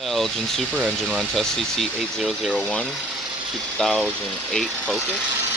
Elgin Super Engine Run Test CC8001 2008 Focus.